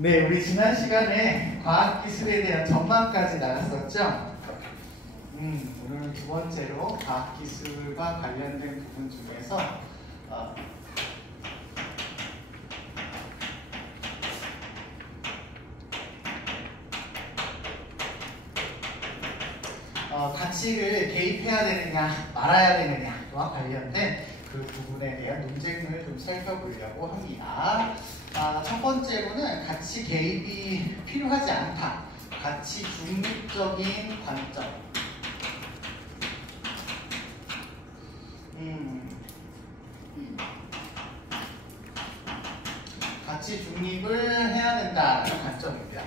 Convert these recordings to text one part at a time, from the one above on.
네, 우리 지난 시간에 과학기술에 대한 전망까지 나눴었죠? 오늘은 두 번째로 과학기술과 관련된 부분 중에서 가치를 개입해야 되느냐 말아야 되느냐와 관련된 그 부분에 대한 논쟁을 좀 살펴보려고 합니다. 첫 번째로는 가치 개입이 필요하지 않다. 가치 중립적인 관점. 가치 중립을 해야 된다는 관점입니다.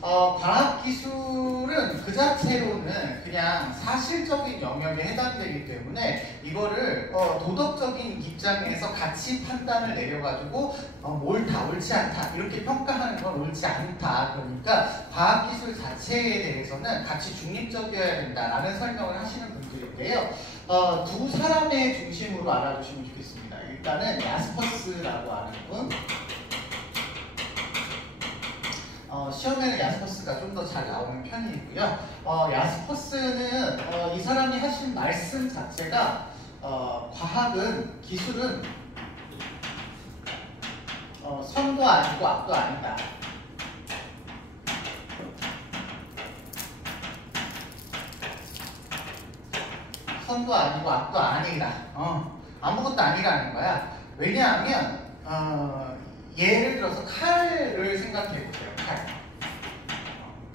과학기술은 그 자체로는 그냥 사실적인 영역에 해당되기 때문에 이거를 도덕적인 입장에서 가치 판단을 내려가지고 옳다, 옳지 않다 이렇게 평가하는 건 옳지 않다. 그러니까 과학기술 자체에 대해서는 가치 중립적이어야 된다라는 설명을 하시는 분들인데요. 두 사람의 중심으로 알아두시면 좋겠습니다. 일단은 야스퍼스라고 하는 분. 시험에는 야스퍼스가 좀 더 잘 나오는 편이고요. 야스퍼스는 이 사람이 하신 말씀 자체가 과학은, 기술은 선도 아니고 악도 아니다. 선도 아니고 악도 아니다. 아무것도 아니라는 거야. 왜냐하면 예를 들어서 칼을 생각해보세요.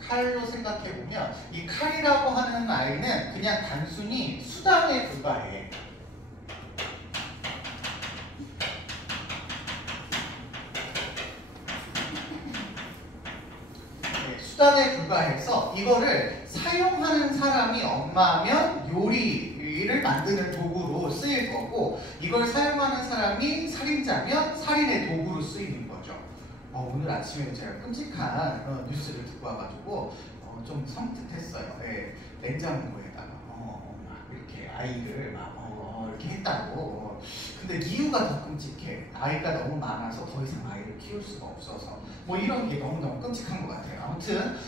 칼로 생각해보면 이 칼이라고 하는 아이는 그냥 단순히 수단에 불과해. 네, 수단에 불과해서 이거를 사용하는 사람이 엄마면 요리를 만드는 도구로 쓰일 거고, 이걸 사용하는 사람이 살인자면 살인의 도구로 쓰이는 거죠. 오늘 아침에 제가 끔찍한 뉴스를 듣고 와가지고 좀 섬뜩했어요. 네, 냉장고에다가 막 이렇게 아이를 막 이렇게 했다고. 근데 이유가 더 끔찍해. 아이가 너무 많아서 더 이상 아이를 키울 수가 없어서 뭐 이런 게 너무너무 끔찍한 것 같아요. 아무튼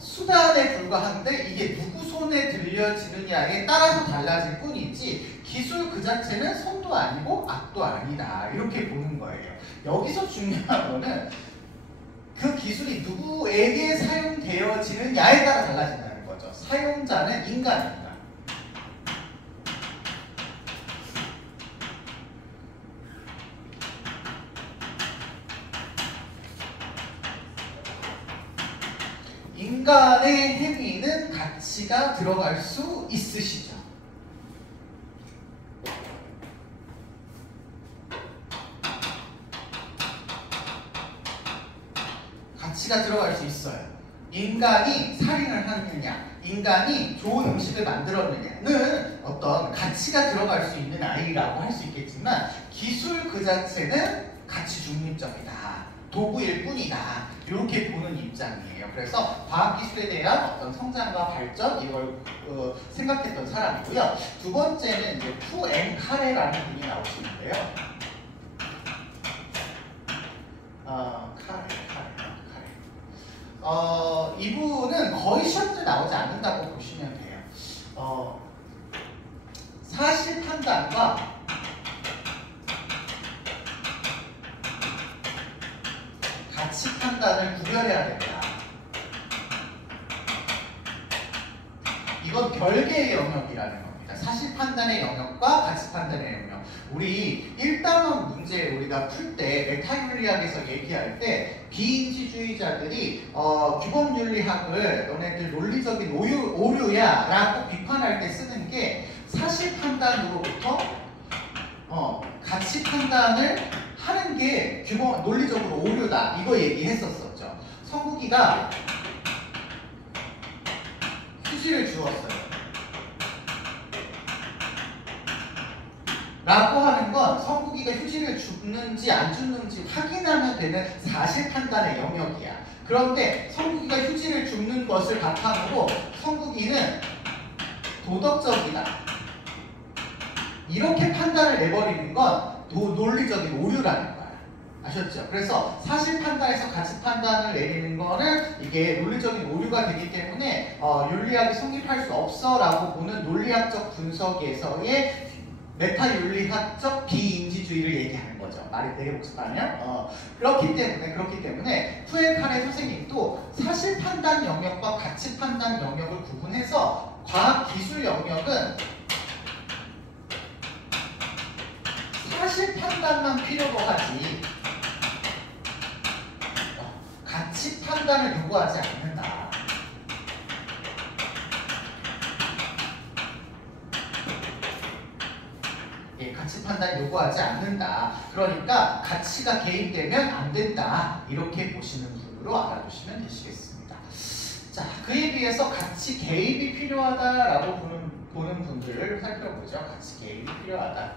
수단에 불과한데 이게 누구 손에 들려지느냐에 따라서 달라질 뿐이지 기술 그 자체는 선도 아니고 악도 아니다. 이렇게 보는 거예요. 여기서 중요한 거는 그 기술이 누구에게 사용되어지느냐에 따라 달라진다는 거죠. 사용자는 인간입니다. 인간의 행위는 가치가 들어갈 수 있으시죠. 가치가 들어갈 수 있어요. 인간이 살인을 하느냐, 인간이 좋은 음식을 만들었느냐는 어떤 가치가 들어갈 수 있는 아이라고 할 수 있겠지만 기술 그 자체는 가치 중립적이다. 도구일 뿐이다. 이렇게 보는 입장이에요. 그래서 과학기술에 대한 어떤 성장과 발전 이걸 생각했던 사람이고요. 두 번째는 이제 푸앤카레라는 분이 나오시는데요. 이분은 거의 시험에 나오지 않는다고 보시면 돼요. 사실 판단과 가치 판단을 구별해야 된다. 이건 별개의 영역이라는 겁니다. 사실 판단의 영역과 가치 판단의 영역. 우리 1단원 문제 우리가 풀 때 메타윤리학에서 얘기할 때 비인지주의자들이 규범윤리학을 너네들 논리적인 오류야 라고 비판할 때 쓰는 게 사실 판단으로부터 가치 판단을 하는 게 논리적으로 오류다. 이거 얘기했었었죠. 성국이가 휴지를 주었어요. 라고 하는 건 성국이가 휴지를 줬는지 안 줬는지 확인하면 되는 사실 판단의 영역이야. 그런데 성국이가 휴지를 줍는 것을 바탕으로 성국이는 도덕적이다. 이렇게 판단을 내버리는 건 논리적인 오류라는 거야. 아셨죠? 그래서 사실 판단에서 가치 판단을 내리는 거는 이게 논리적인 오류가 되기 때문에 윤리학이 성립할 수 없어라고 보는 논리학적 분석에서의 메타윤리학적 비인지주의를 얘기하는 거죠. 말이 되게 복잡하면 그렇기 때문에 푸에칼의 선생님도 사실 판단 영역과 가치 판단 영역을 구분해서 과학 기술 영역은 사실 판단만 필요로 하지 가치 판단을 요구하지 않는다. 가치 판단 요구하지 않는다. 그러니까 가치가 개입되면 안 된다. 이렇게 보시는 분으로 알아두시면 되시겠습니다. 자, 그에 비해서 가치 개입이 필요하다라고 보는 분들을 살펴보죠. 가치 개입이 필요하다.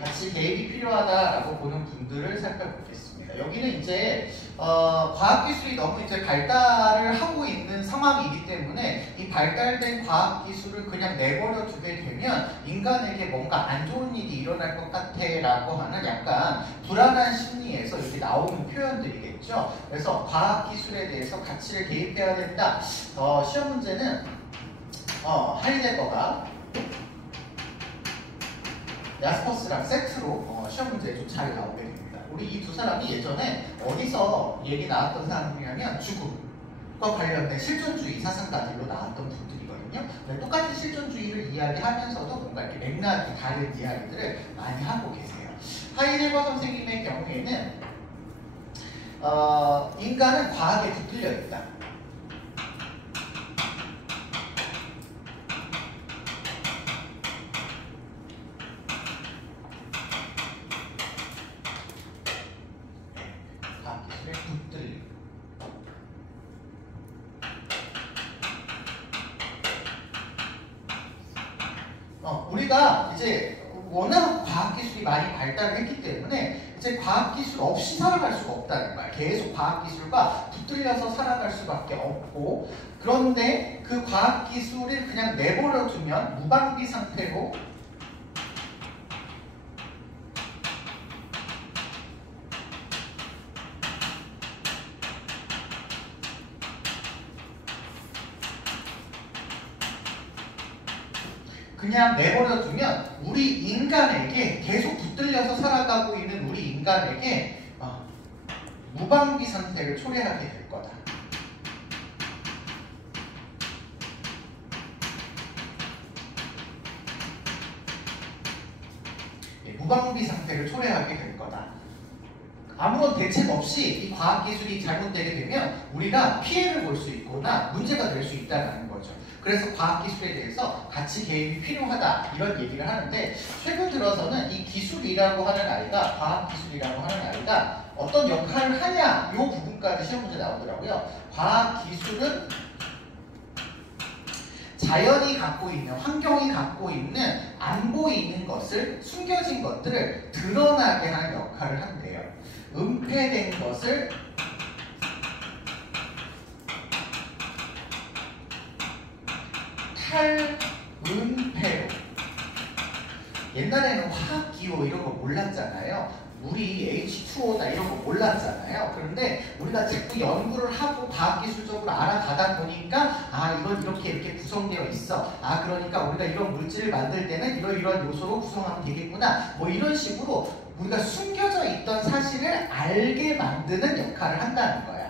가치 개입이 필요하다라고 보는 분들을 살펴보겠습니다. 여기는 이제 과학기술이 너무 이제 발달을 하고 있는 상황이기 때문에 이 발달된 과학기술을 그냥 내버려 두게 되면 인간에게 뭔가 안 좋은 일이 일어날 것 같아라고 하는 약간 불안한 심리에서 이렇게 나오는 표현들이겠죠. 그래서 과학기술에 대해서 가치를 개입해야 된다. 시험 문제는 하이데거가 야스퍼스랑 세트로 시험 문제에 좀 잘 나오게 됩니다. 우리 이 두 사람이 예전에 어디서 얘기 나왔던 사람이냐면 죽음과 관련된 실존주의 사상가들로 나왔던 분들이거든요. 똑같은 실존주의를 이야기하면서도 뭔가 이렇게 맥락이 다른 이야기들을 많이 하고 계세요. 하이데거 선생님의 경우에는 인간은 과학에 붙들려 있다. 우리가 이제 워낙 과학기술이 많이 발달을 했기 때문에 이제 과학기술 없이 살아갈 수가 없다는 거야. 계속 과학기술과 붙들려서 살아갈 수밖에 없고, 그런데 그 과학기술을 그냥 내버려 두면 무방비 상태로 그냥 내버려 두면 우리 인간에게 계속 붙들려서 살아가고 있는 우리 인간에게 무방비 상태를 초래하게 될 거다. 무방비 상태를 초래하게 될 거다. 아무런 대책 없이 이 과학기술이 잘못되게 되면 우리가 피해를 볼 수 있거나 문제가 될 수 있다는 거죠. 그래서 과학기술에 대해서 가치 개입이 필요하다 이런 얘기를 하는데, 최근 들어서는 이 기술이라고 하는 아이가, 과학기술이라고 하는 아이가 어떤 역할을 하냐 이 부분까지 시험 문제 나오더라고요. 과학기술은 자연이 갖고 있는, 환경이 갖고 있는 안 보이는 것을, 숨겨진 것들을 드러나게 하는 역할을 한대요. 은폐된 것을 탈은폐로. 옛날에는 화학기호 이런 거 몰랐잖아요. 물이 H2O다 이런 거 몰랐잖아요. 그런데 우리가 자꾸 연구를 하고 과학기술적으로 알아가다 보니까 이건 이렇게 구성되어 있어. 그러니까 우리가 이런 물질을 만들 때는 이런 요소로 구성하면 되겠구나. 뭐 이런 식으로 우리가 숨겨져 있던 사실을 알게 만드는 역할을 한다는 거야.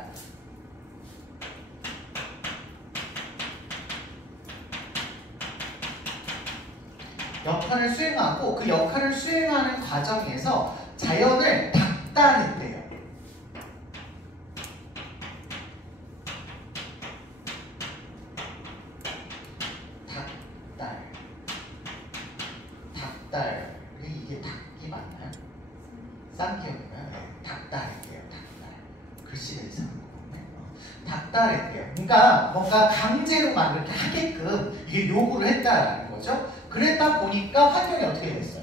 역할을 수행하고, 그 역할을 수행하는 과정에서 자연을 닥달했대요. 닥달. 이게 닭이 맞나요? 쌍기역인가요? 닥달했대요. 닥달. 글씨가 이상한 거네. 닥달했대요. 그러니까 뭔가 강제로 막 이렇게 하게끔 이게 요구를 했다라는 거죠. 그랬다 보니까 환경이 어떻게 됐어요?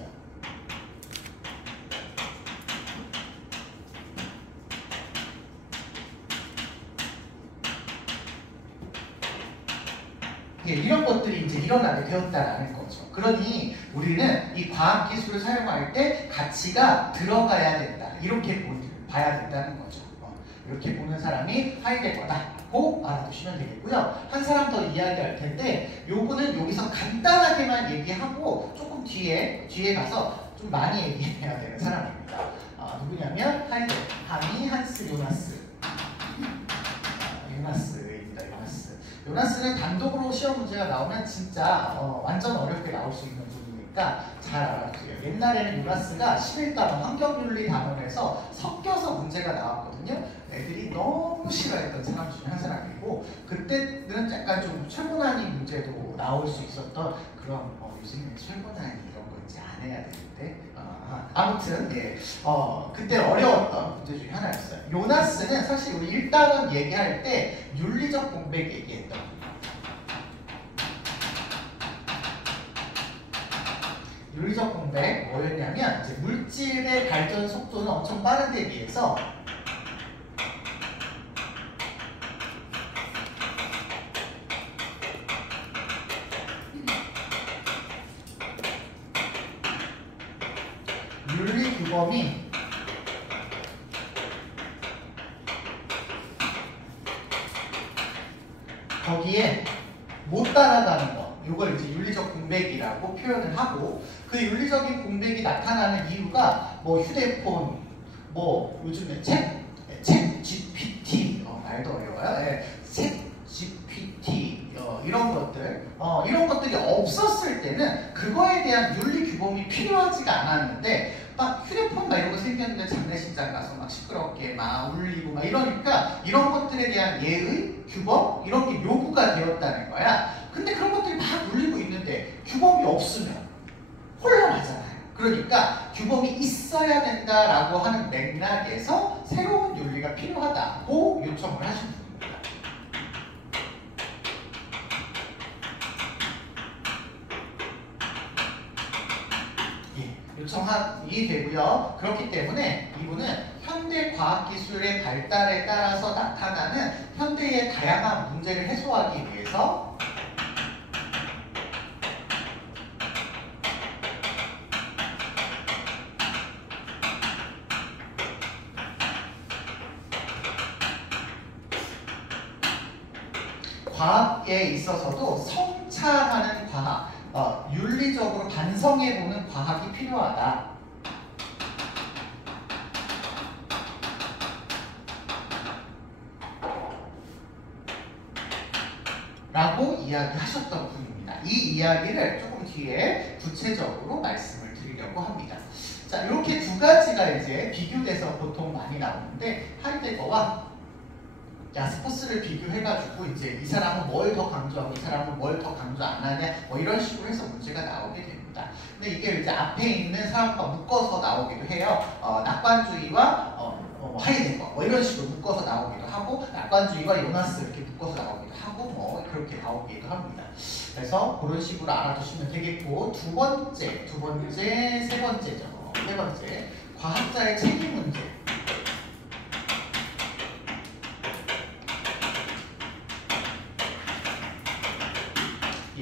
예, 이런 것들이 이제 일어나게 되었다라는 거죠. 그러니 우리는 이 과학기술을 사용할 때 가치가 들어가야 된다. 이렇게 봐야 된다는 거죠. 이렇게 보는 사람이 하이데거다고 알아두시면 되겠고요. 한 사람 더 이야기할 텐데 요거는 여기서 간단하게만 얘기하고 조금 뒤에 가서 좀 많이 얘기해야 되는 사람입니다. 누구냐면 하이데거, 하미 한스 요나스. 요나스입니다. 요나스는 단독으로 시험 문제가 나오면 진짜 완전 어렵게 나올 수 있는 분이니까 잘 알아두세요. 옛날에는 요나스가 11단원 환경윤리 단원에서 섞여서 문제가 나왔거든요. 애들이 너무 싫어했던 사람 중에 한 사람이고 그때는 약간 좀 철분한이 문제도 나올 수 있었던 그런 요즘에 철분한이 이런 거 이제 안 해야 되는데 아무튼 예, 그때 어려웠던 문제 중에 하나였어요. 요나스는 사실 우리 1단원 얘기할 때 윤리적 공백 얘기했던 윤리적 공백 뭐였냐면 이제 물질의 발전 속도는 엄청 빠른 데 비해서 윤리 규범이 거기에 못 따라가는 거, 이걸 이제 윤리적 공백이라고 표현을 하고 그 윤리적인 공백이 나타나는 이유가 뭐 휴대폰, 뭐 요즘에 챗 GPT 말도 어려워요. 예, 챗 GPT 이런 것들이 없었을 때는 그거에 대한 윤리 규범이 필요하지가 않았는데 막 휴대폰 막 이런 거 생겼는데 장례식장 가서 막 시끄럽게 막 울리고 막 이러니까 이런 것들에 대한 예의, 규범 이런 게 요구가 되었다는 거야. 근데 그런 것들이 막 울리고 있는데 규범이 없으면 혼란하잖아요. 그러니까 규범이 있어야 된다라고 하는 맥락에서 새로운 윤리가 필요하다고 요청을 하신 분입니다. 요청이 되고요. 그렇기 때문에 이분은 현대 과학기술의 발달에 따라서 나타나는 현대의 다양한 문제를 해소하기 위해서 과학에 있어서도 성찰하는 과학, 윤리적으로 반성해보는 과학이 필요하다. 라고 이야기하셨던 분입니다. 이 이야기를 조금 뒤에 구체적으로 말씀을 드리려고 합니다. 자, 이렇게 두 가지가 이제 비교돼서 보통 많이 나오는데 하이데거와 야스퍼스를 비교해가지고 이제 이 사람은 뭘 더 강조하고 이 사람은 뭘 더 강조 안 하냐 뭐 이런 식으로 해서 문제가 나오게 됩니다. 근데 이게 이제 앞에 있는 사람과 묶어서 나오기도 해요. 낙관주의와 하이데거 뭐 이런 식으로 묶어서 나오기도 하고 낙관주의와 요나스 이렇게 묶어서 나오기도 하고 뭐 그렇게 나오기도 합니다. 그래서 그런 식으로 알아두시면 되겠고 세 번째 과학자의 책임 문제.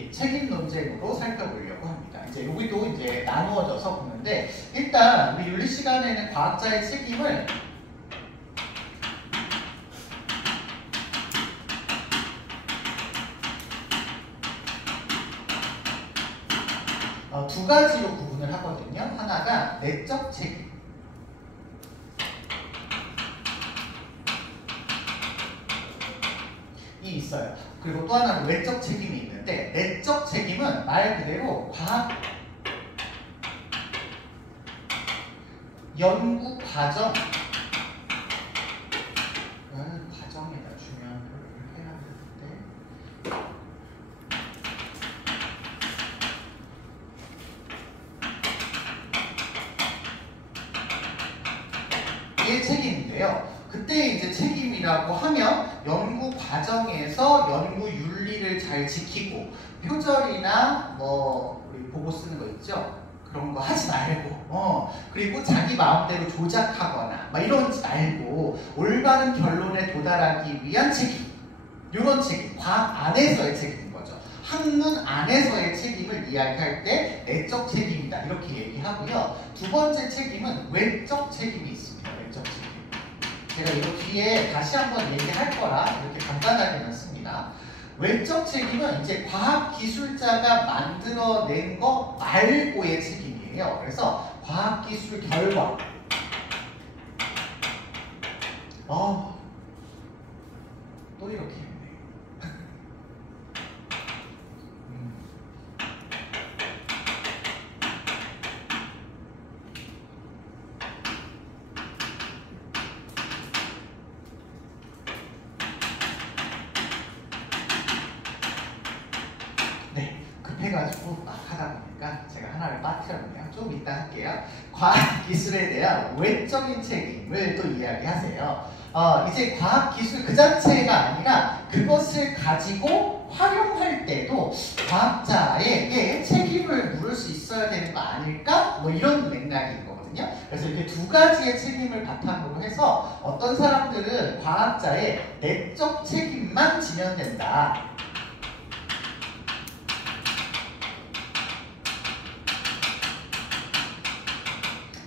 책임 논쟁으로 살펴보려고 합니다. 이제 여기도 이제 나누어져서 보는데 일단 우리 윤리 시간에는 과학자의 책임을 두 가지로 구분을 하거든요. 하나가 내적 책임. 이 있어요. 그리고 또 하나는 외적 책임이 있는데 내적 책임은 말 그대로 과학 연구 과정에다 중요한 걸 해야 되는데 이게 책임인데요. 그때 이제 책임이라고 하면 연구 과정에서 연구 윤리를 잘 지키고 표절이나 뭐 우리 보고 쓰는 거 있죠? 그런 거 하지 말고 그리고 자기 마음대로 조작하거나 막 이러지 말고 올바른 결론에 도달하기 위한 책임 이런 책임, 과학 안에서의 책임인 거죠. 학문 안에서의 책임을 이야기할 때 내적 책임이다 이렇게 얘기하고요. 두 번째 책임은 외적 책임이 있습니다. 외적 책임. 제가 이거 뒤에 다시 한번 얘기할 거라 이렇게 간단하게만 씁니다. 외적 책임은 이제 과학기술자가 만들어낸 거 말고의 책임이에요. 그래서 과학기술 결과. 또 이렇게 했네. 네, 급해가지고 막 하다 보니까 제가 하나를 빠뜨렸네요. 좀 이따 할게요. 과학기술에 대한 외적인 책임을 또 이야기하세요. 이제 과학기술 그 자체가 아니라 그것을 가지고 활용할 때도 과학자에게 책임을 물을 수 있어야 되는 거 아닐까? 뭐 이런 맥락인 거거든요. 그래서 이렇게 두 가지의 책임을 바탕으로 해서 어떤 사람들은 과학자의 내적 책임만 지면 된다.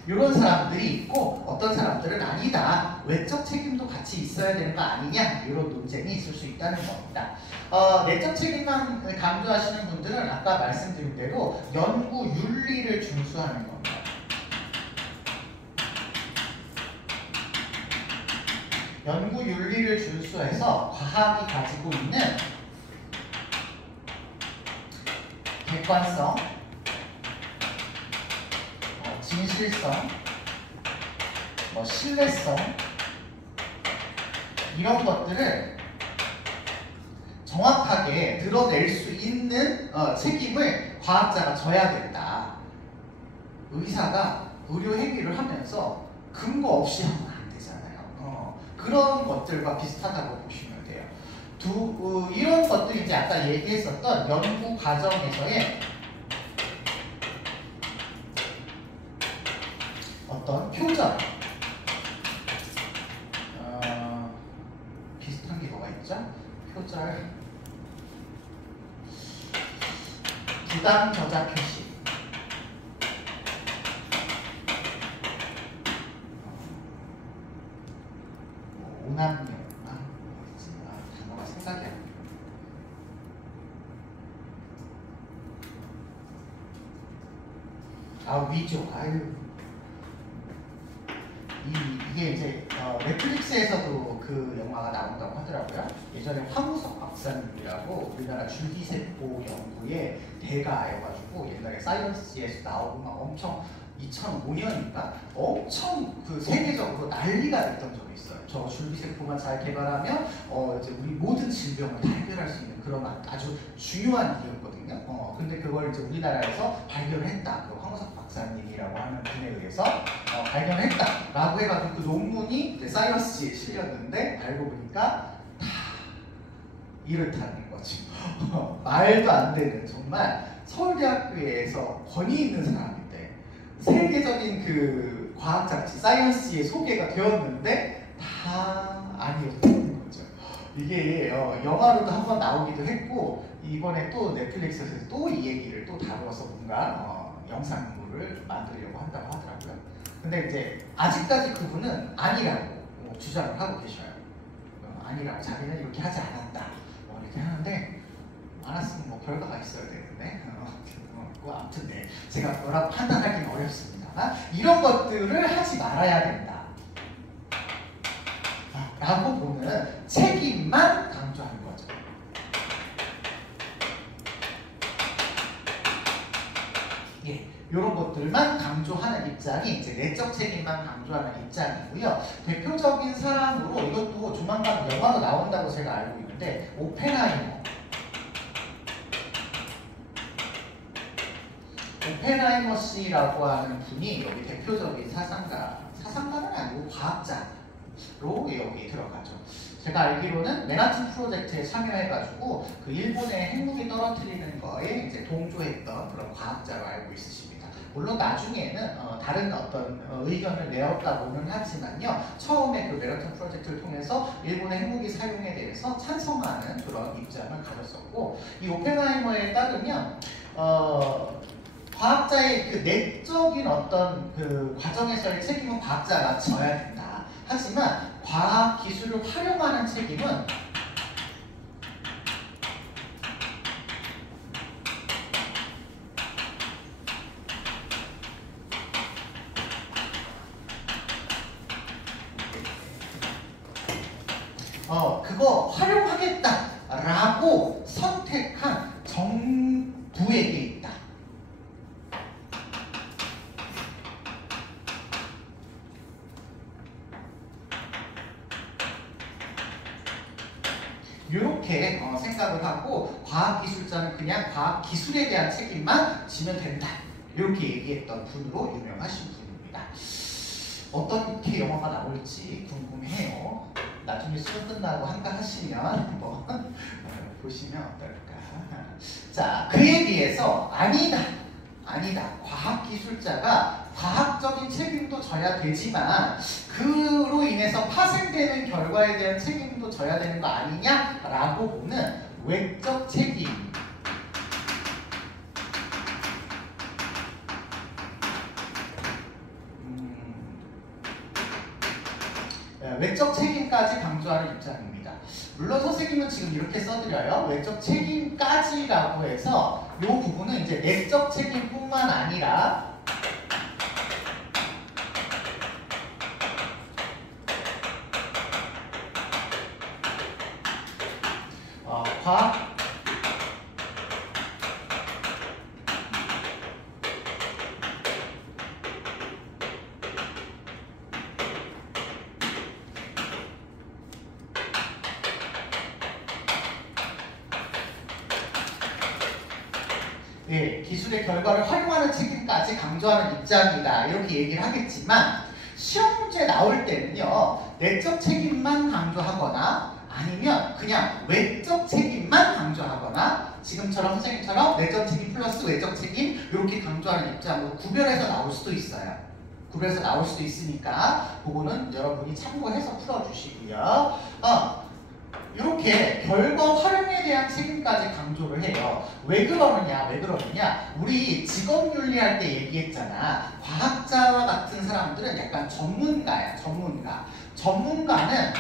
이런 사람들이 있고 어떤 사람들은 아니다. 외적 책임도 같이 있어야 되는 거 아니냐 이런 논쟁이 있을 수 있다는 겁니다. 내적 책임만 강조하시는 분들은 아까 말씀드린 대로 연구 윤리를 준수하는 겁니다. 연구 윤리를 준수해서 과학이 가지고 있는 객관성, 진실성, 신뢰성 이런 것들을 정확하게 드러낼 수 있는 책임을 과학자가 져야 된다. 의사가 의료 행위를 하면서 근거 없이 하면 안 되잖아요. 그런 것들과 비슷하다고 보시면 돼요. 이런 것들이 이제 아까 얘기했었던 연구 과정에서의 어떤 표절, 비슷한 게 뭐가 있죠? 표절, 부당 저자 표시, 오남용, 단어가 생각이 안 나요. 위조, 이게 이제 넷플릭스에서도 그 영화가 나온다고 하더라고요. 예전에 황우석 박사님이라고 우리나라 줄기세포 연구의 대가여가지고 옛날에 사이언스지에서 나오고 막 엄청 2005년인가 엄청 그 세계적으로 난리가 됐던 적이 있어요. 저 줄기세포만 잘 개발하면 이제 우리 모든 질병을 다 해결할 수 있는 그런 아주 중요한 일이었거든요. 근데 그걸 이제 우리나라에서 발견을 했다. 그 황우석 박사님이라고 하는 분에 의해서 발견했다라고 해가지고 그 논문이 이제 사이언스지에 실렸는데 알고 보니까 다 이렇다는 거죠. 말도 안 되는 정말 서울대학교에서 권위 있는 사람인데 세계적인 그 과학 잡지 사이언스지에 소개가 되었는데 다 아니었다는 거죠. 이게 영화로도 한번 나오기도 했고 이번에 또 넷플릭스에서 또 이 얘기를 또 다루어서 뭔가 영상물을 만들려고 한다고 하더라고요. 근데 이제 아직까지 그분은 아니라고 주장을 하고 계셔요. 아니라고 자기는 이렇게 하지 않았다. 이렇게 하는데 알았으면 뭐 결과가 있어야 되는데 아무튼 네 제가 뭐라고 판단하기는 어렵습니다. 이런 것들을 하지 말아야 된다. 라고 보는 책임만 강조하는 거죠. 예, 이런 것들만 강조하는 입장이 이제 내적 책임만 강조하는 입장이고요. 대표적인 사람으로 이것도 조만간 영화로 나온다고 제가 알고 있는데 오펜하이머 씨라고 하는 분이 여기 대표적인 사상가는 아니고 과학자로 여기 들어가죠. 제가 알기로는 맨하튼 프로젝트에 참여해가지고 그 일본의 핵무기 떨어뜨리는 거에 이제 동조했던 그런 과학자로 알고 있으십니다. 물론 나중에는 다른 어떤 의견을 내었다고는 하지만요. 처음에 그 메가톤 프로젝트를 통해서 일본의 핵무기 사용에 대해서 찬성하는 그런 입장을 가졌었고, 이 오펜하이머에 따르면 과학자의 그 내적인 어떤 그 과정에서의 책임은 과학자가 져야 된다. 하지만 과학 기술을 활용하는 책임은 그거 활용하겠다라고 선택한 정부에게 있다. 이렇게 생각을 하고 과학기술자는 그냥 과학기술에 대한 책임만 지면 된다. 이렇게 얘기했던 분으로 유명하신 분입니다. 어떻게 영화가 나올지 궁금해요. 나중에 수업 끝나고 한가하시면 한번 보시면 어떨까. 자, 그에 비해서 아니다. 과학기술자가 과학적인 책임도 져야 되지만 그로 인해서 파생되는 결과에 대한 책임도 져야 되는 거 아니냐라고 보는 외적 책임. 외적 책임까지 강조하는 입장입니다. 물론 선생님은 지금 이렇게 써드려요. 외적 책임까지라고 해서 이 부분은 이제 내적 책임뿐만 아니라 과학 기술의 결과를 활용하는 책임까지 강조하는 입장이다. 이렇게 얘기를 하겠지만 시험 문제 나올 때는요. 내적 책임만 강조하거나 아니면 그냥 외적 책임만 강조하거나 지금처럼 선생님처럼 내적 책임 플러스 외적 책임 이렇게 강조하는 입장으로 구별해서 나올 수도 있어요. 구별해서 나올 수도 있으니까 그거는 여러분이 참고해서 풀어주시고요. 이렇게 결과 활용에 대한 책임까지 강조를 해요. 왜 그러느냐? 우리 직업윤리 할 때 얘기했잖아. 과학자와 같은 사람들은 약간 전문가야. 전문가는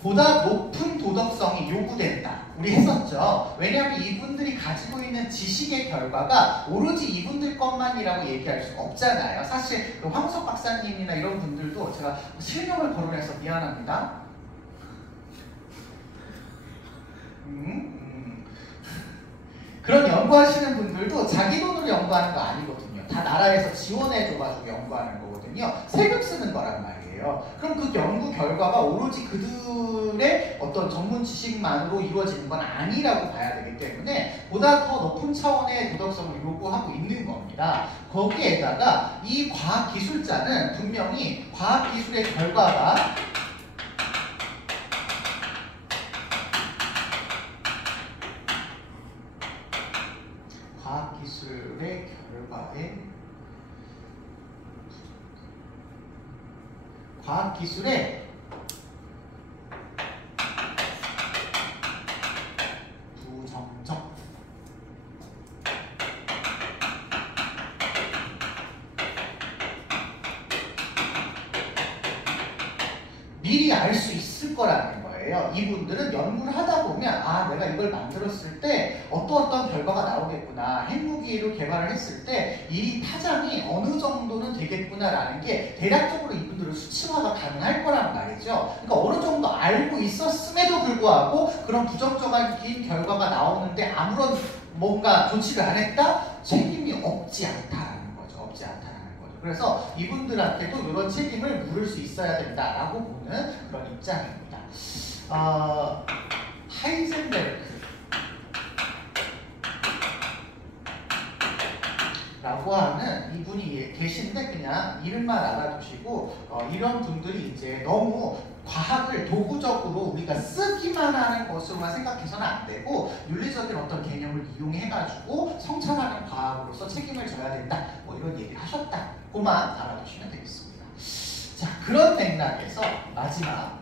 보다 높은 도덕성이 요구된다. 우리 했었죠. 왜냐하면 이분들이 가지고 있는 지식의 결과가 오로지 이분들 것만이라고 얘기할 수가 없잖아요. 사실 그 황석 박사님이나 이런 분들도 제가 실명을 거론해서 미안합니다. 그런 연구하시는 분들도 자기 돈으로 연구하는 거 아니거든요. 다 나라에서 지원해줘가지고 연구하는 거거든요. 세금 쓰는 거란 말이에요. 그럼 그 연구 결과가 오로지 그들의 어떤 전문 지식만으로 이루어지는 건 아니라고 봐야 되기 때문에 보다 더 높은 차원의 도덕성을 요구하고 있는 겁니다. 거기에다가 이 과학기술자는 분명히 과학기술의 결과가 과학기술의 과학기술의 부정적 미리 알 수 있을 거라는 거예요. 이분들은 연구를 하다 보면 내가 이걸 만들었을 때 어떤 결과가 나오겠구나. 핵무기를 개발을 했을 때 이 파장이 어느 정도는 되겠구나라는 게 대략적으로 이분들은 수치화가 가능할 거란 말이죠. 그러니까 어느 정도 알고 있었음에도 불구하고 그런 부정적인 결과가 나오는데 아무런 뭔가 조치를 안 했다? 책임이 없지 않다라는 거죠. 그래서 이분들한테도 이런 책임을 물을 수 있어야 된다라고 보는 그런 입장입니다. 하이젠베르크 라고 하는 이분이 계신데 그냥 이름만 알아두시고 이런 분들이 이제 너무 과학을 도구적으로 우리가 쓰기만 하는 것으로만 생각해서는 안 되고 윤리적인 어떤 개념을 이용해가지고 성찰하는 과학으로서 책임을 져야 된다. 뭐 이런 얘기를 하셨다. 그만 알아두시면 되겠습니다. 자, 그런 맥락에서 마지막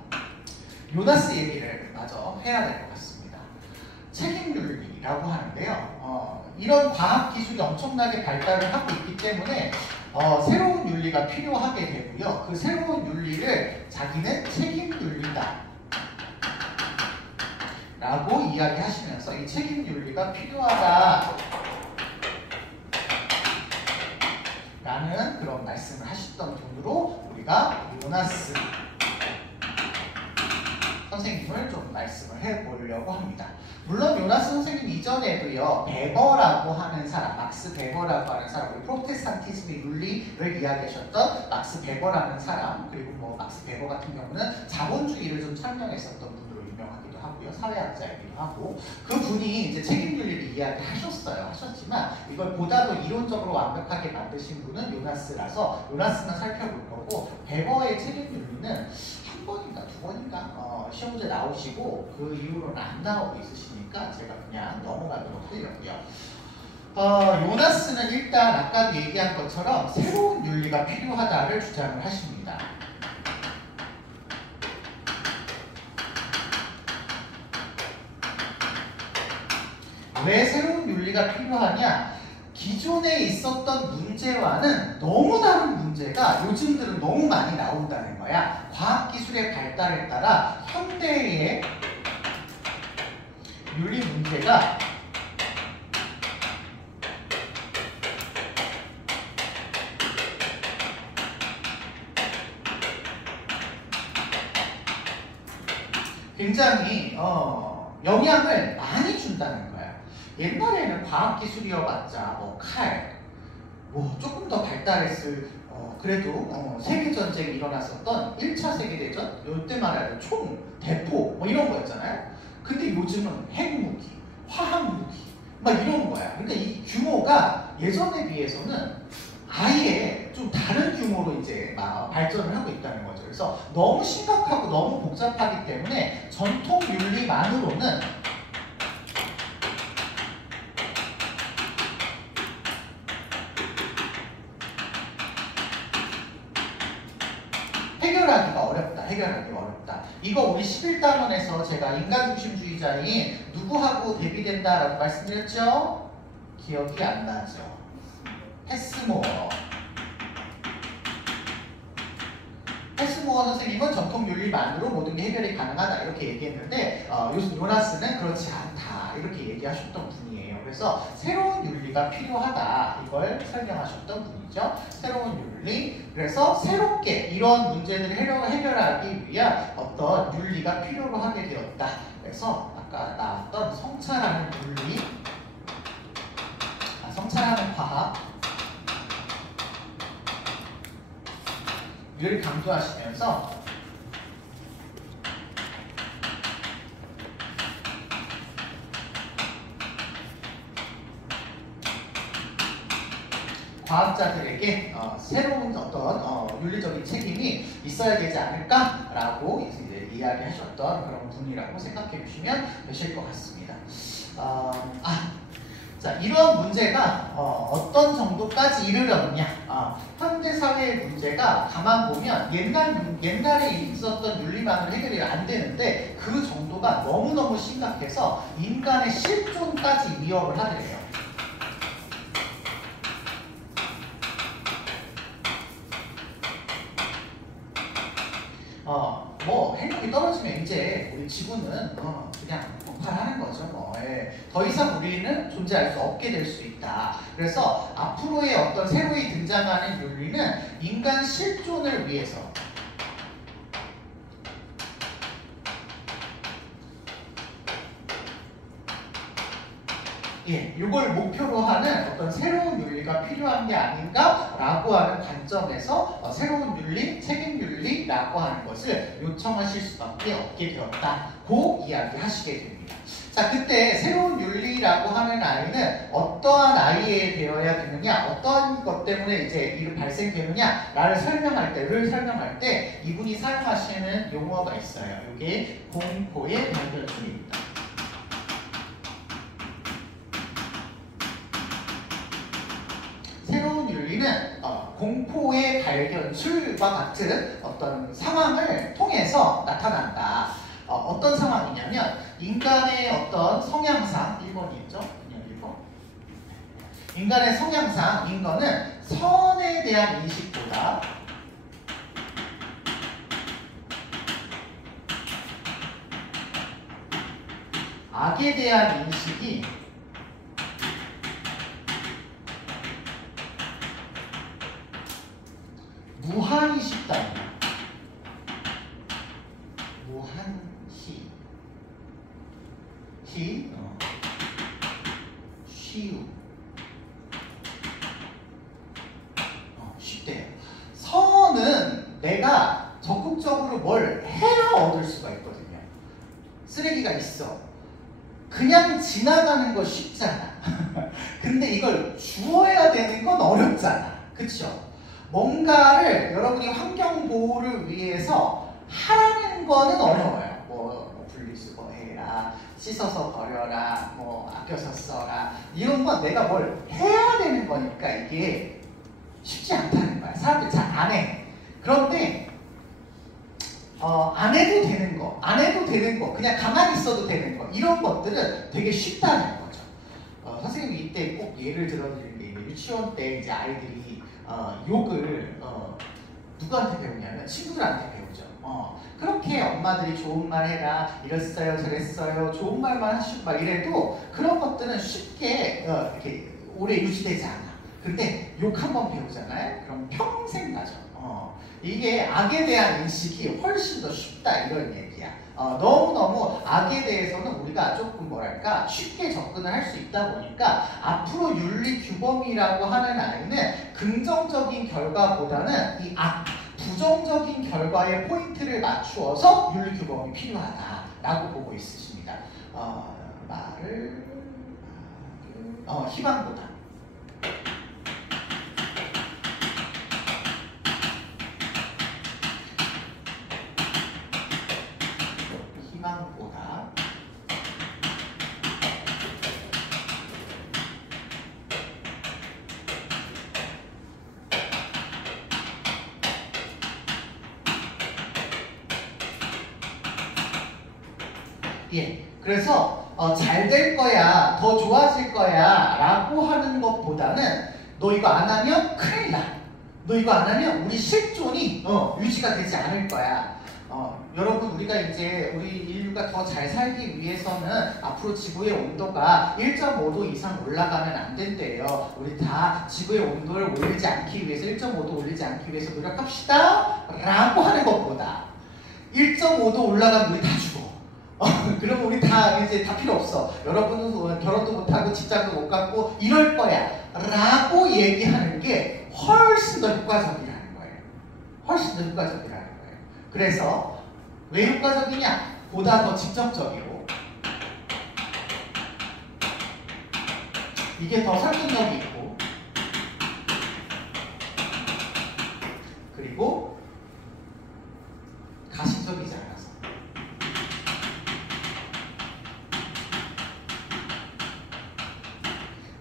요나스 얘기를 마저 해야 될 것 같습니다. 책임윤리라고 하는데요. 이런 과학기술이 엄청나게 발달을 하고 있기 때문에 새로운 윤리가 필요하게 되고요. 그 새로운 윤리를 자기는 책임윤리다 라고 이야기하시면서 이 책임윤리가 필요하다 라는 그런 말씀을 하셨던 분으로 우리가 요나스 선생님을 좀 말씀을 해보려고 합니다. 물론 요나스 선생님 이전에도요, 베버라고 하는 사람, 막스 베버라고 하는 사람, 우리 프로테스탄티즘의 윤리를 이야기하셨던 막스 베버라는 사람, 그리고 뭐 막스 베버 같은 경우는 자본주의를 좀 설명했었던 분으로 유명하기도 하고요, 사회학자이기도 하고, 그 분이 이제 책임윤리를 이야기하셨어요. 하셨지만 이걸 보다도 이론적으로 완벽하게 만드신 분은 요나스라서 요나스만 살펴볼 거고, 베버의 책임윤리는 한 번인가 두 번인가 시험 문제 나오시고 그 이후로는 안 나오고 있으시니까 제가 그냥 넘어가도록 하려고요. 요나스는 일단 아까도 얘기한 것처럼 새로운 윤리가 필요하다를 주장을 하십니다. 왜 새로운 윤리가 필요하냐? 기존에 있었던 문제와는 너무 다른 문제가 요즘 들은 너무 많이 나온다는 거야. 과학기술의 발달에 따라 현대의 윤리 문제가 굉장히 영향을 많이 준다는 거야. 옛날에는 과학기술이어봤자 칼, 조금 더 발달했을 그래도 세계전쟁이 일어났었던 1차 세계대전 이때 말하는 총, 대포 이런 거였잖아요. 근데 요즘은 핵무기, 화학무기 막 이런 거야. 그러니까 이 규모가 예전에 비해서는 아예 좀 다른 규모로 이제 막 발전을 하고 있다는 거죠. 그래서 너무 심각하고 너무 복잡하기 때문에 전통 윤리만으로는 해결하기가 어렵다. 이거 우리 11단원에서 제가 인간중심주의자인 누구하고 대비된다라고 말씀드렸죠? 기억이 안 나죠? 패스모어 선생님은 전통 윤리만으로 모든 게 해결이 가능하다 이렇게 얘기했는데 요나스는 그렇지 않다 이렇게 얘기하셨던 분이에요. 그래서 새로운 윤리가 필요하다 이걸 설명하셨던 분이죠. 새로운 윤리. 그래서 새롭게 이런 문제들을 해결하기 위한 어떤 윤리가 필요로 하게 되었다. 그래서 아까 나왔던 성찰하는 윤리, 성찰하는 과학 를 강조하시면서 과학자들에게 새로운 어떤 윤리적인 책임이 있어야 되지 않을까라고 이제 이야기하셨던 그런 분이라고 생각해 주시면 되실 것 같습니다. 자, 이런 문제가 어떤 정도까지 이르렀냐? 현대 사회의 문제가 가만 보면 옛날에 있었던 윤리만으로 해결이 안 되는데 그 정도가 너무너무 심각해서 인간의 실존까지 위협을 하더래요. 핵력이 떨어지면 이제 우리 지구는 그냥 폭발하는 거죠. 더 이상 우리는 존재할 수 없게 될 수 있다. 그래서 앞으로의 어떤 새로이 등장하는 윤리는 인간 실존을 위해서 이걸 목표로 하는 어떤 새로운 윤리가 필요한 게 아닌가라고 하는 관점에서 새로운 윤리, 책임윤리라고 하는 것을 요청하실 수밖에 없게 되었다고 이야기하시게 됩니다. 자, 그때 새로운 윤리라고 하는 아이는 어떠한 아이에 되어야 되느냐, 어떠한 것 때문에 이제 이게 발생되느냐를 설명할 때 이분이 사용하시는 용어가 있어요. 이게 공포의 발견술입니다. 새로운 윤리는 공포의 발견술과 같은 어떤 상황을 통해서 나타난다. 어떤 상황이냐면 인간의 어떤 성향상 1번이었죠? 그냥 1번. 인간의 성향상 인간은 선에 대한 인식보다 악에 대한 인식이 무한히 쉽다. 무한히 쉬우 쉽대요. 선은 내가 적극적으로 뭘 해야 얻을 수가 있거든요. 쓰레기가 있어. 그냥 지나가는 거 쉽잖아. 근데 이걸 주어야 되는 건 어렵잖아. 그쵸? 뭔가를 여러분이 환경 보호를 위해서 하라는 거는 어려워요. 뭐 분리수거 해라, 씻어서 버려라, 뭐 아껴서 써라, 이런 건 내가 뭘 해야 되는 거니까 이게 쉽지 않다는 거야. 사람들이 잘 안 해. 그런데 안 해도 되는 거, 안 해도 되는 거, 그냥 가만히 있어도 되는 거, 이런 것들은 되게 쉽다는 거죠. 선생님이 이때 꼭 예를 들어드리는 게 유치원 때 이제 아이들이 욕을 누구한테 배우냐면 친구들한테 배우죠. 그렇게 엄마들이 좋은 말 해라, 이랬어요, 저랬어요, 좋은 말만 하시고 막 이래도 그런 것들은 쉽게 이렇게 오래 유지되지 않아. 근데 욕 한번 배우잖아요? 그럼 평생 가죠. 이게 악에 대한 인식이 훨씬 더 쉽다, 이런 얘기야. 너무너무 악에 대해서는 우리가 조금 뭐랄까 쉽게 접근을 할 수 있다 보니까 앞으로 윤리 규범이라고 하는 아이는 긍정적인 결과보다는 이 부정적인 결과에 포인트를 맞추어서 윤리 규범이 필요하다라고 보고 있으십니다. 희망보다. 희망보다. 예, 그래서 잘 될 거야, 더 좋아질 거야 라고 하는 것보다는 너 이거 안 하면 큰일 나, 너 이거 안 하면 우리 실존이 유지가 되지 않을 거야. 여러분, 우리가 이제 우리 인류가 더 잘 살기 위해서는 앞으로 지구의 온도가 1.5도 이상 올라가면 안 된대요. 우리 다 지구의 온도를 올리지 않기 위해서, 1.5도 올리지 않기 위해서 노력합시다 라고 하는 것보다 1.5도 올라가면 우리 다 죽어. 그럼 우리 다 이제 다 필요 없어. 여러분은 결혼도 못하고 직장도 못 갖고 이럴 거야 라고 얘기하는 게 훨씬 더 효과적이라는 거예요. 훨씬 더 효과적이라는 거예요. 그래서 왜 효과적이냐? 보다 더 직접적이고 이게 더 설득력이 있고 그리고 가시적이지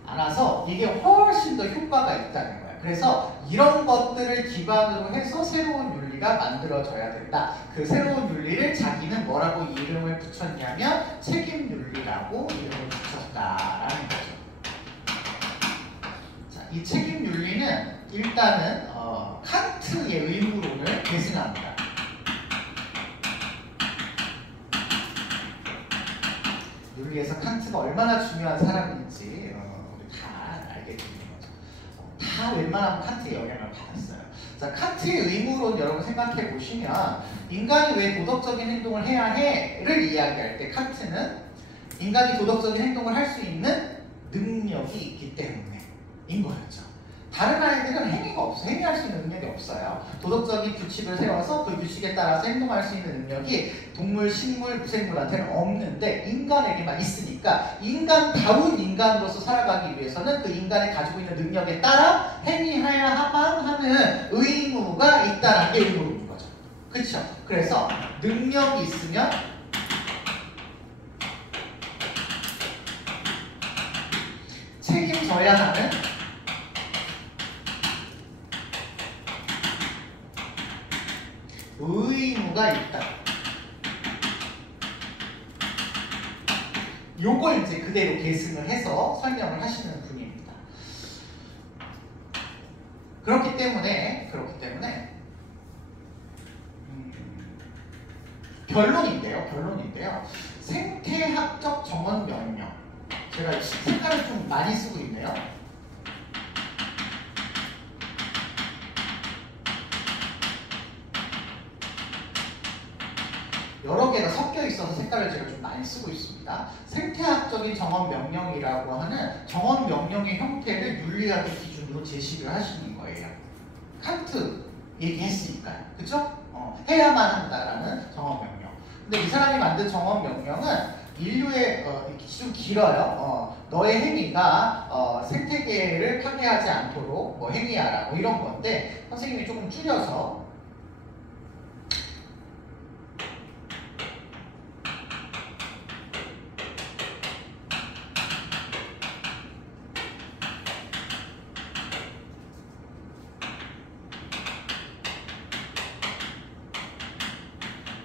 않아서 이게 훨씬 더 효과가 있다는 거야. 그래서 이런 것들을 기반으로 해서 새로운 윤리가 만들어져야 된다. 그 새로운 윤리를 자기는 뭐라고 이름을 붙였냐면 책임 윤리라고 이름을 붙였다라는 거죠. 자, 이 책임 윤리는 일단은 칸트의 의무론을 계승합니다. 윤리에서 칸트가 얼마나 중요한 사람인지 우리 다 알게 되는 거죠. 다 웬만하면 칸트의 영향을 받았어요. 자, 칸트의 의무론 여러분 생각해 보시면 인간이 왜 도덕적인 행동을 해야 해를 이야기할 때 칸트는 인간이 도덕적인 행동을 할 수 있는 능력이 있기 때문에인 거였죠. 다른 아이들은 행위가 없어요. 행위할 수 있는 능력이 없어요. 도덕적인 규칙을 세워서 그 규칙에 따라서 행동할 수 있는 능력이 동물, 식물, 무생물한테는 없는데 인간에게만 있으니까 인간다운 인간으로서 살아가기 위해서는 그 인간이 가지고 있는 능력에 따라 행위해야만 하는 의무가 있다는 게 의무인 거죠. 그렇죠? 그래서 능력이 있으면 책임져야 하는 의무가 있다. 요걸 이제 그대로 계승을 해서 설명을 하시는 분입니다. 그렇기 때문에 결론인데요. 생태학적 정원 명령. 제가 색깔을 좀 많이 쓰고 있네요. 여러 개가 섞여 있어서 색깔을 제가 좀 많이 쓰고 있습니다. 생태학적인 정원 명령이라고 하는 정원 명령의 형태를 윤리학의 기준으로 제시를 하시는 거예요. 칸트 얘기했으니까요. 그쵸? 해야만 한다라는 정원 명령. 근데 이 사람이 만든 정원 명령은 인류의 좀 길어요. 너의 행위가 생태계를 파괴하지 않도록 뭐 행위하라 뭐 이런 건데 선생님이 조금 줄여서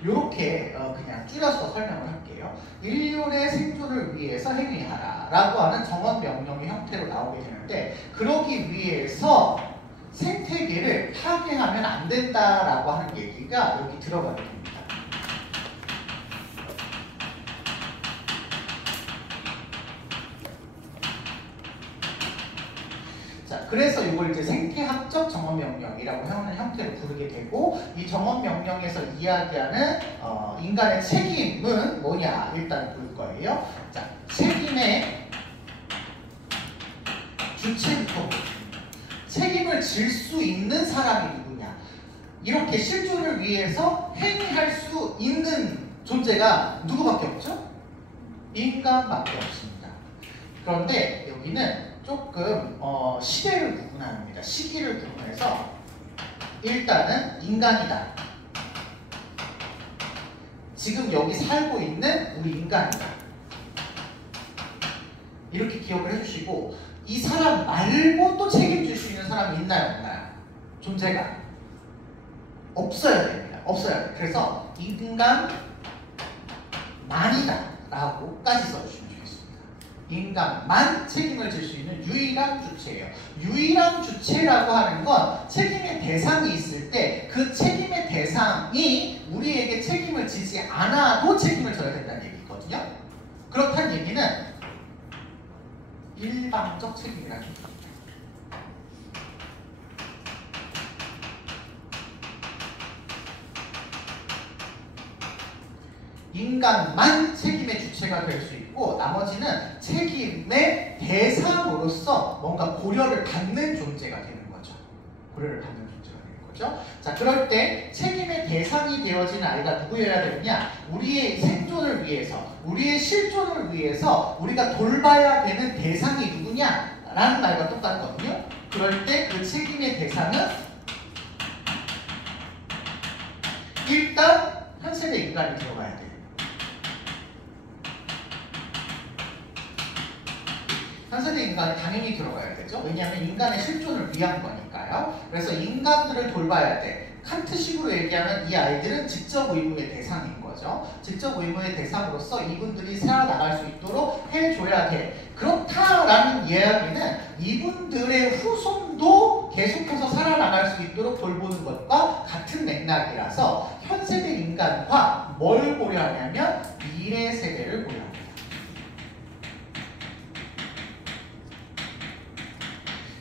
이렇게 그냥 줄여서 설명을 할게요. 인류의 생존을 위해서 행위하라 라고 하는 정원 명령의 형태로 나오게 되는데 그러기 위해서 생태계를 파괴하면 안 된다라고 하는 얘기가 여기 들어가게 됩니다. 자, 그래서 이걸 이제 생태학적 정원명령이라고 하는 형태로 부르게 되고 이 정원명령에서 이야기하는 인간의 책임은 뭐냐 일단 볼 거예요. 자, 책임의 주체부터 보겠습니다. 책임을 질 수 있는 사람이 누구냐? 이렇게 실존을 위해서 행위할 수 있는 존재가 누구밖에 없죠? 인간밖에 없습니다. 그런데 여기는 조금 시대를 구분합니다. 시기를 구분해서 일단은 인간이다. 지금 여기 살고 있는 우리 인간이다. 이렇게 기억을 해주시고 이 사람 말고 또 책임질 수 있는 사람이 있나요? 없나요? 존재가 없어야 됩니다. 없어야 돼요. 그래서 인간만이다 라고까지 써주시면 인간만 책임을 질 수 있는 유일한 주체예요. 유일한 주체라고 하는 건 책임의 대상이 있을 때 그 책임의 대상이 우리에게 책임을 지지 않아도 책임을 져야 된다는 얘기거든요. 그렇다는 얘기는 일방적 책임이라는 얘기입니다. 인간만 책임의 주체가 될 수 있고 나머지는 책임의 대상으로서 뭔가 고려를 받는 존재가 되는 거죠. 고려를 받는 존재가 되는 거죠. 자, 그럴 때 책임의 대상이 되어진 아이가 누구여야 되느냐? 우리의 생존을 위해서, 우리의 실존을 위해서 우리가 돌봐야 되는 대상이 누구냐? 라는 말과 똑같거든요. 그럴 때 그 책임의 대상은 일단 한 세대 인간이 들어가야 돼요. 한 세대 인간이 당연히 들어가야 되죠. 왜냐하면 인간의 실존을 위한 거니까요. 그래서 인간들을 돌봐야 돼. 칸트식으로 얘기하면 이 아이들은 직접 의무의 대상인 거죠. 직접 의무의 대상으로서 이분들이 살아나갈 수 있도록 해줘야 돼. 그렇다라는 이야기는 이분들의 후손도 계속해서 살아나갈 수 있도록 돌보는 것과 같은 맥락이라서 현세대 인간과 뭘 고려하냐면 미래 세대를 고려합니다.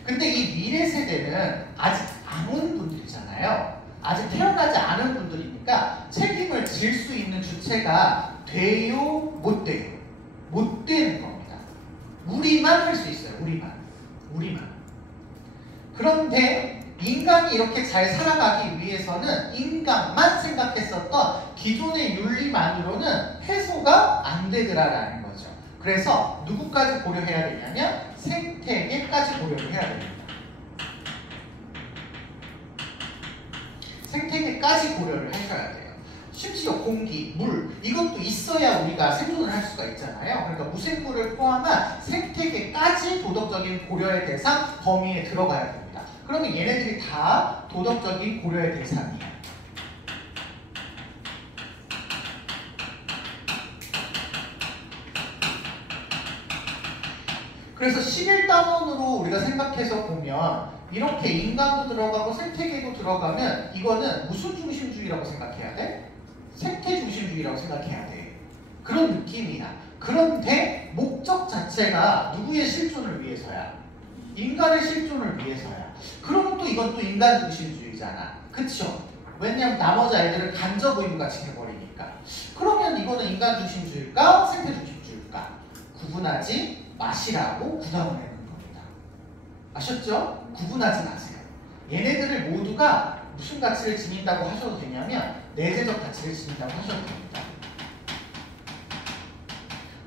근데 이 미래 세대는 아직 안 온 분들이잖아요. 아직 태어나지 않은 분들이니까 책임을 질 수 있는 주체가 돼요? 못 돼요? 못 되는 겁니다. 우리만 할 수 있어요. 우리만. 이렇게 잘 살아가기 위해서는 인간만 생각했었던 기존의 윤리만으로는 해소가 안 되더라라는 거죠. 그래서 누구까지 고려해야 되냐면 생태계까지 고려를 해야 됩니다. 생태계까지 고려를 하셔야 돼요. 심지어 공기, 물 이것도 있어야 우리가 생존을 할 수가 있잖아요. 그러니까 무생물을 포함한 생태계까지 도덕적인 고려의 대상 범위에 들어가야 됩니다. 그러면 얘네들이 다 도덕적인 고려의 대상이에요. 그래서 11단원으로 우리가 생각해서 보면 이렇게 인간도 들어가고 생태계도 들어가면 이거는 무슨 중심주의라고 생각해야 돼? 생태 중심주의라고 생각해야 돼. 그런 느낌이야. 그런데 목적 자체가 누구의 실존을 위해서야? 인간의 실존을 위해서야. 그러면 또 이건 또 인간 중심주의잖아. 그쵸? 왜냐면 나머지 아이들을 간접 의무같이 해버리니까. 그러면 이거는 인간 중심주의일까? 생태 중심주의일까? 구분하지 마시라고 구상을 해놓은 겁니다. 아셨죠? 구분하지 마세요. 얘네들을 모두가 무슨 가치를 지닌다고 하셔도 되냐면 내재적 가치를 지닌다고 하셔도 됩니다.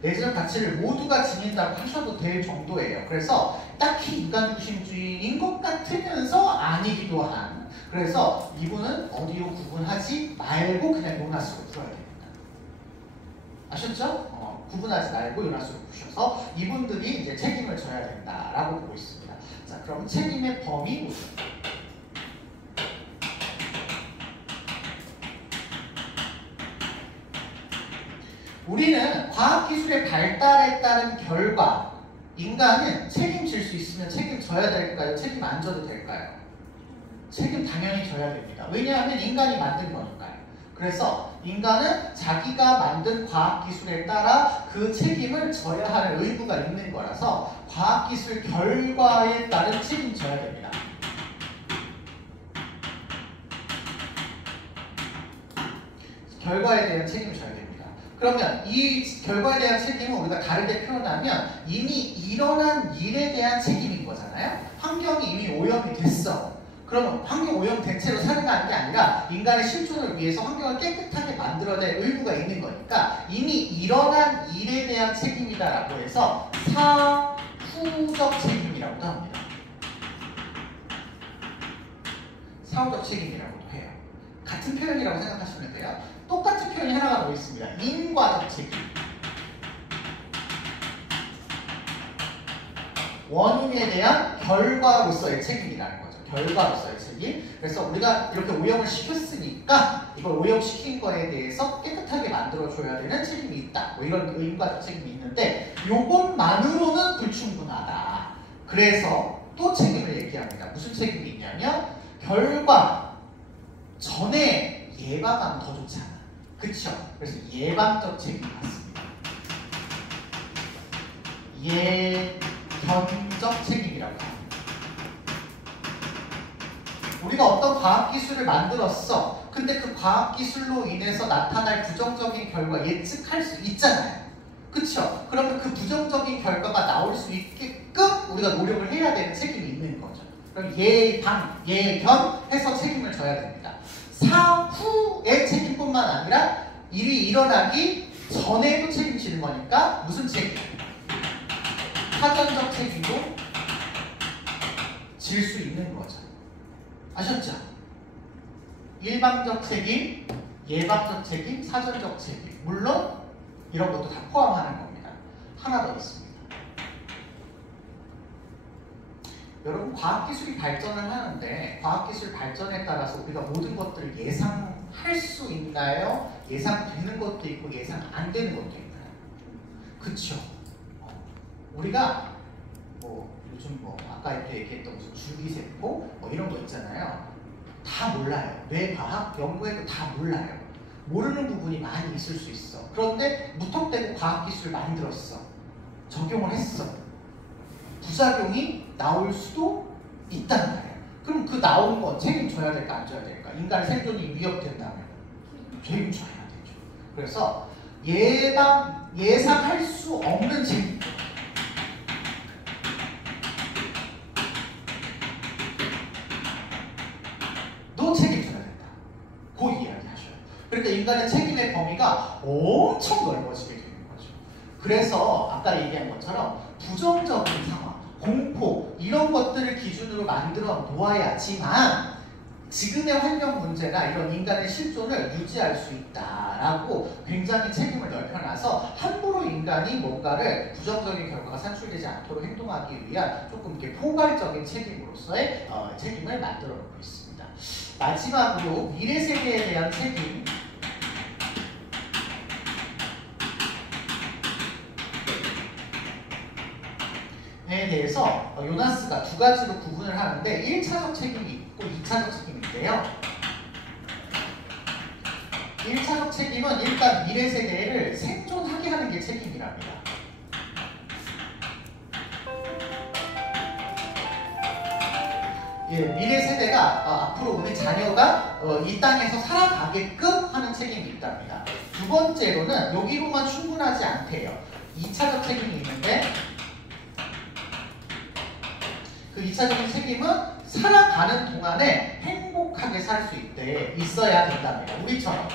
내재적 가치를 모두가 지닌다고 하셔도 될 정도예요. 그래서 딱히 인간 중심주의인 것 같으면서 아니기도 한, 그래서 이분은 어디로 구분하지 말고 그냥 요나스로 풀어야 됩니다. 아셨죠? 구분하지 말고 요나스로 푸셔서 이분들이 이제 책임을 져야 된다라고 보고 있습니다. 자, 그럼 책임의 범위 보죠. 우리는 과학기술의 발달에 따른 결과, 인간은 책임질 수 있으면 책임져야 될까요? 책임 안 져도 될까요? 책임 당연히 져야 됩니다. 왜냐하면 인간이 만든 거니까요. 그래서 인간은 자기가 만든 과학기술에 따라 그 책임을 져야 할 의무가 있는 거라서 과학기술 결과에 따른 책임져야 됩니다. 결과에 대한 책임을 져야 됩니다. 그러면 이 결과에 대한 책임은 우리가 다르게 표현하면 이미 일어난 일에 대한 책임인 거잖아요. 환경이 이미 오염이 됐어. 그러면 환경 오염된 채로 살아가는 게 아니라 인간의 실존을 위해서 환경을 깨끗하게 만들어낼 의무가 있는 거니까 이미 일어난 일에 대한 책임이다라고 해서 사후적 책임이라고도 합니다. 사후적 책임이라고도 해요. 같은 표현이라고 생각하시면 돼요. 똑같은 표현이 하나가 더 있습니다. 인과적 책임. 원인에 대한 결과로서의 책임이라는 거죠. 결과로서의 책임. 그래서 우리가 이렇게 오염을 시켰으니까 이걸 오염시킨 거에 대해서 깨끗하게 만들어줘야 되는 책임이 있다. 뭐 이런 인과적 책임이 있는데 이것만으로는 불충분하다. 그래서 또 책임을 얘기합니다. 무슨 책임이 있냐면 결과 전에 예방하면 더 좋잖아. 그쵸? 그래서 예방적 책임이 맞습니다. 예견적 책임이라고 합니다. 우리가 어떤 과학기술을 만들었어. 근데 그 과학기술로 인해서 나타날 부정적인 결과 예측할 수 있잖아요. 그쵸? 그러면 그 부정적인 결과가 나올 수 있게끔 우리가 노력을 해야 되는 책임이 있는 거죠. 그럼 예방, 예견 해서 책임을 져야 됩니다. 사후의 책임뿐만 아니라 일이 일어나기 전에도 책임지는 거니까 무슨 책임? 사전적 책임도 질 수 있는 거죠. 아셨죠? 일방적 책임, 예방적 책임, 사전적 책임. 물론 이런 것도 다 포함하는 겁니다. 하나 더 있습니다. 여러분, 과학기술이 발전을 하는데 과학기술 발전에 따라서 우리가 모든 것들을 예상할 수 있나요? 예상되는 것도 있고 예상 안 되는 것도 있나요? 그쵸? 우리가 뭐 요즘 뭐 아까 얘기했던 무슨 줄기세포 뭐 이런 거 있잖아요. 다 몰라요. 뇌과학 연구에도 다 몰라요. 모르는 부분이 많이 있을 수 있어. 그런데 무턱대고 과학기술을 만들었어. 적용을 했어. 부작용이 나올 수도 있단 말이에요. 그럼 그 나오는 건 책임져야 될까 안 져야 될까? 인간의 생존이 위협된다면 책임져야 되죠. 그래서 예상할 수 없는 책임. 그러니까 인간의 책임의 범위가 엄청 넓어지게 되는 거죠. 그래서 아까 얘기한 것처럼 부정적인 상황, 공포 이런 것들을 기준으로 만들어 놓아야지만 지금의 환경 문제나 이런 인간의 실존을 유지할 수 있다라고 굉장히 책임을 넓혀놔서 함부로 인간이 뭔가를 부정적인 결과가 산출되지 않도록 행동하기 위한 조금 이렇게 포괄적인 책임으로서의 책임을 만들어 놓고 있습니다. 마지막으로 미래 세계에 대한 책임. 에 대해서 요나스가 두 가지로 구분을 하는데 1차적 책임이 있고 2차적 책임인데요. 1차적 책임은 일단 미래 세계를 생존하게 하는 게 책임이랍니다. 예, 미래 세대가 앞으로 우리 자녀가 이 땅에서 살아가게끔 하는 책임이 있답니다. 두 번째로는 여기로만 충분하지 않대요. 2차적 책임이 있는데 그 2차적인 책임은 살아가는 동안에 행복하게 살 수 있어야 된답니다. 우리처럼.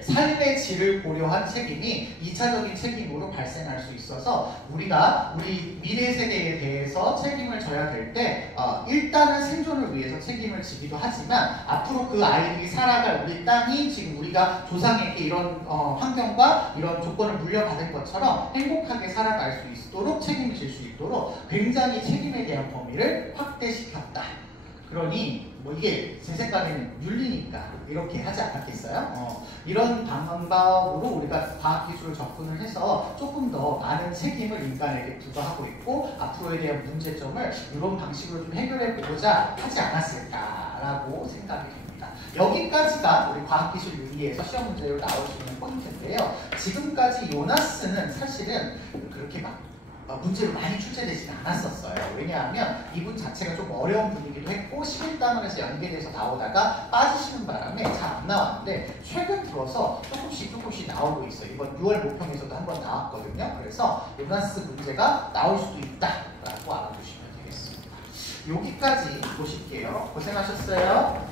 삶의 질을 고려한 책임이 2차적인 책임으로 발생할 수 있어서 우리가 우리 미래 세대에 대해서 책임을 져야 될 때 일단은 생존을 위해서 책임을 지기도 하지만 앞으로 그 아이들이 살아갈 우리 땅이 지금 우리가 조상에게 이런 환경과 이런 조건을 물려받은 것처럼 행복하게 살아갈 수 있도록 책임을 질 수 있도록 굉장히 책임에 대한 범위를 확대시켰다. 그러니 뭐 이게 제 생각에는 윤리니까 이렇게 하지 않았겠어요? 이런 방법으로 우리가 과학기술을 접근을 해서 조금 더 많은 책임을 인간에게 부과하고 있고 앞으로에 대한 문제점을 이런 방식으로 좀 해결해 보고자 하지 않았을까라고 생각이 됩니다. 여기까지가 우리 과학기술 윤리에서 시험 문제로 나올 수 있는 포인트인데요. 지금까지 요나스는 사실은 그렇게 막 문제로 많이 출제되지는 않았었어요. 왜냐하면 이분 자체가 좀 어려운 분이기도 했고 11단원에서 연계돼서 나오다가 빠지시는 바람에 잘 안 나왔는데 최근 들어서 조금씩 나오고 있어요. 이번 6월 모평에서도 한번 나왔거든요. 그래서 요나스 문제가 나올 수도 있다라고 알아두시면 되겠습니다. 여기까지 보실게요. 고생하셨어요.